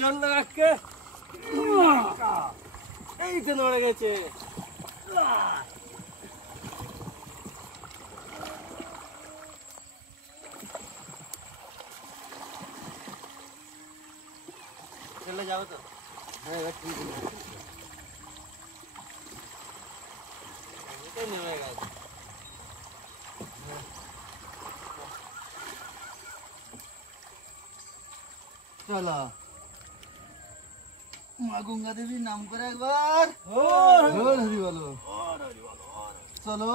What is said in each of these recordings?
জল লাগাকে এই তো নড়ে গেছে। চলে যাবে তো? হ্যাঁ এবার ঠিক আছে, নেমে গেছে। চলো মা গঙ্গা দেবীর নাম করে একবার হরি বলো। চলো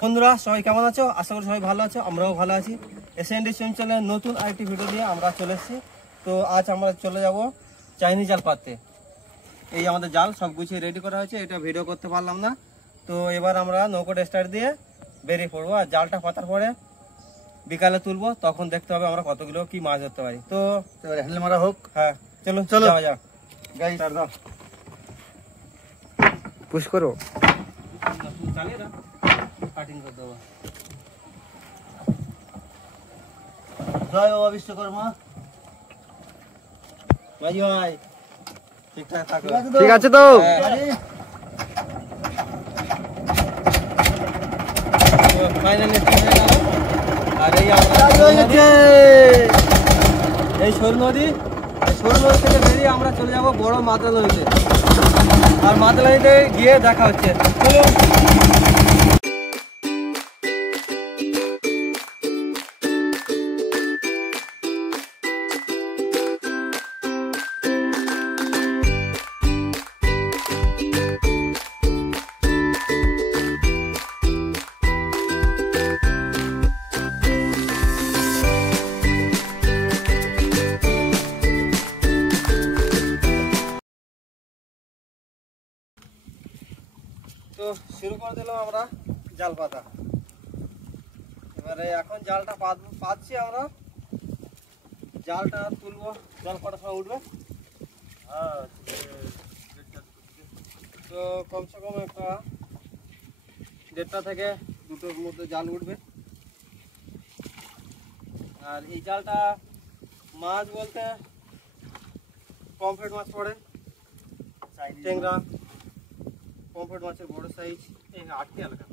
বন্ধুরা সবাই কেমন আছো? আশা করি সবাই ভালো আছো, আমরাও ভালো আছি। এসএনডি সুইম চ্যানেলের নতুন আরেকটি ভিডিও দিয়ে আমরা চলে এসেছি। তো আজ আমরা চলে যাব চাইনিজ জাল পাততে। এই আমাদের জাল সব গুছিয়ে রেডি করা হয়েছে, এটা ভিডিও করতে পারলাম না। তো এবার আমরা নৌকোটা স্টার্ট দিয়ে বেরিয়ে পড়বো, আর জালটা পাতার পরে বিকালে তুলবো, তখন দেখতে হবে আমরা কতগুলো কি মাছ ধরতে পারি। তো হ্যান্ডেল মারা হোক। হ্যাঁ চলো চলো যাওয়া যাক। গাড়ি স্টার্ট দাও, পুশ করো, চালিয়ে দাও, কাটিং করে দেবো। জয় বাবা বিশ্বকর্মা। মাঝি ভাই ঠিকঠাক থাকো? ঠিক আছে তো? ফাইনালি আর এই সরু নদী থেকে বেরিয়ে আমরা চলে যাব বড় মাদলা নদীতে, আর মাদলা নদীতে গিয়ে দেখা হচ্ছে। তো শুরু করে দিলাম আমরা জাল পাতা। এবারে এখন জালটা পাচ্ছি আমরা, জালটা তুলবো, জাল পাটার সময় উঠবে। তো কমসে কম একটা 1.5টা থেকে 2টোর মধ্যে জাল উঠবে। আর এই জালটা মাছ বলতে পমফ্রেট মাছ পড়ে, ট্যাংরা, পমফ্রেট মাছের বড় সাইজ। আটকে এলাকা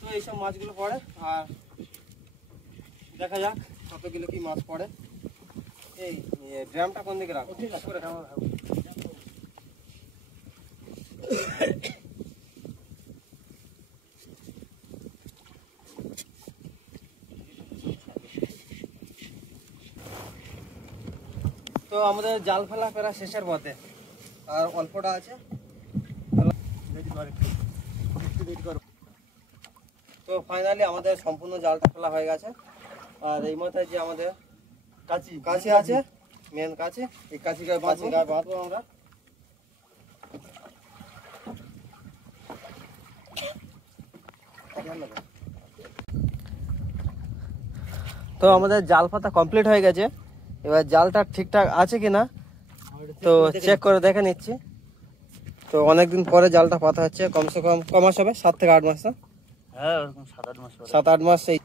তো এইসব মাছগুলো পড়ে, আর দেখা যাক কতগুলো কি মাছ পড়ে। এই ড্রামটা কোন দিকে রাখো? তো আমাদের জাল ফেলা প্রায় শেষের পথে, আর অল্পটা আছে। তো ফাইনালি আমাদের সম্পূর্ণ জালটা ফেলা হয়ে গেছে। আর এই মাথায় যে আমাদের কাছি আছে, মেন কাছে, এই কাছি গায়ে বাঁধবো আমরা। তো আমাদের জাল পাতা কমপ্লিট হয়ে গেছে। এবার জালটা ঠিকঠাক আছে কিনা তো চেক করে দেখে নিচ্ছি। তো অনেকদিন পরে জালটা পাতা হচ্ছে, কমসে কম কমাস হবে 7 থেকে 8 মাস। না হ্যাঁ 7-8 মাস। এই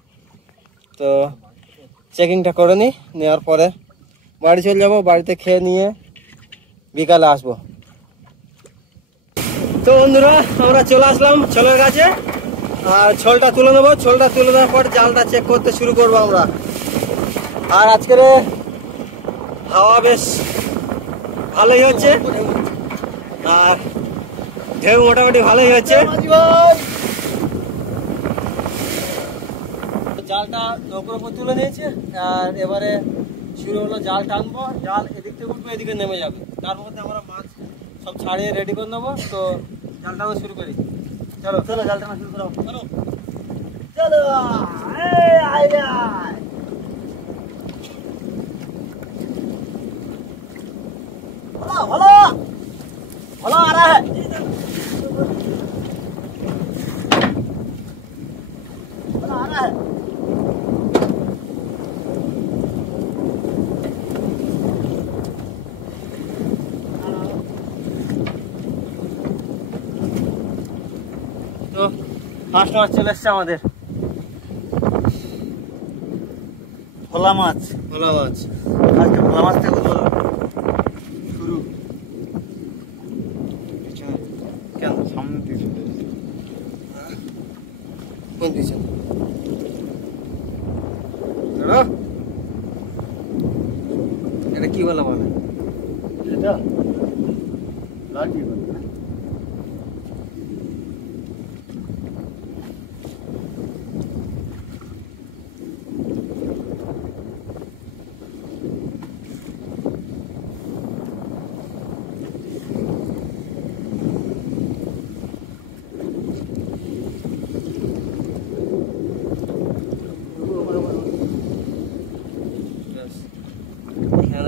তো চেকিংটা করে নিই, নেওয়ার পরে বাড়ি চলে যাবো, বাড়িতে খেয়ে নিয়ে বিকালে আসবো। তো বন্ধুরা আমরা চলে আসলাম ছোলের কাছে, আর ছোলটা তুলে নেবো। ছোলটা তুলে দেওয়ার পর জালটা চেক করতে শুরু করবো আমরা। আর আজকের হাওয়া বেশ ভালোই হচ্ছে, আর ঢেউ মোটামুটি ভালোই হচ্ছে। জালটা নৌকোর উপর তুলে নিয়েছে, আর এবারে শুরু হলো জাল টানবো। জাল এদিক থেকে উঠবে, এদিকে নেমে যাবে, তার মধ্যে আমরা মাছ সব ছাড়িয়ে রেডি করে নেবো। তো জাল টানা শুরু করি, চলো চলো জাল টানা শুরু করো, চলো চলো। ভালো ভালো आ रहा है। তো ফার্স্ট মাছ চলে এসছে আমাদের, ভোলা মাছ। ভোলা মাছ। আজকে ভোলা মাছ থেকে উঠবো শুরু। কেন সামনে দিয়ে চলে এসেছে। কোন পিছন? এটা কি বলা বলে? এটা লাঠি বলে না?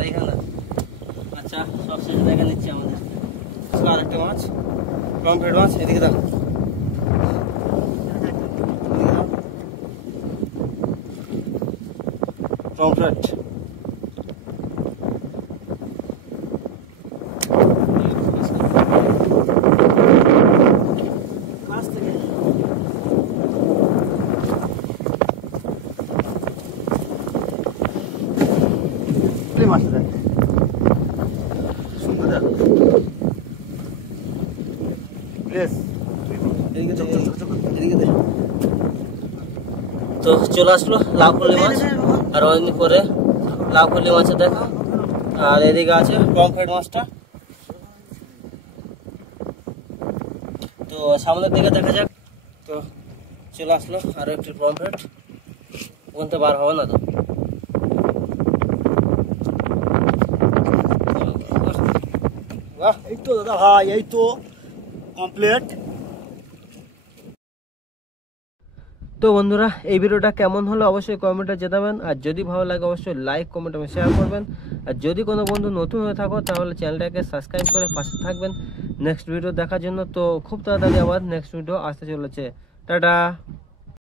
এখানে আচ্ছা, সব শেষে দেখা নিচ্ছি আমাদের আরেকটা মাছ, পমফ্রেট মাছ। এদিকে দাও, পমফ্রেট। মাছটা দেখ সুন্দর দেখ। প্লেস তো চলে আসলো লাউ ফলি মাছ, আর অনেকদিন পরে লাউ ফলি মাছের দেখা। আর এদিকে আছে পমফ্রেট মাছটা। তো সামনের দিকে দেখা যাক। তো চলে আসলো আরো একটি পমফ্রেট, ওখান থেকে বার হবে না তো। বাহ, এই তো দাদা ভাই, এই তো কমপ্লিট। তো বন্ধুরা, এই ভিডিওটা কেমন হলো অবশ্যই কমেন্টে জানাবেন। আর যদি ভালো লাগে অবশ্যই লাইক কমেন্ট এবং শেয়ার করবেন। আর যদি কোনো বন্ধু নতুন হয়ে থাকো তাহলে চ্যানেলটাকে সাবস্ক্রাইব করে পাশে থাকবেন নেক্সট ভিডিও দেখার জন্য। তো খুব তাড়াতাড়ি আবার নেক্সট ভিডিও আসতে চলেছে। টাটা।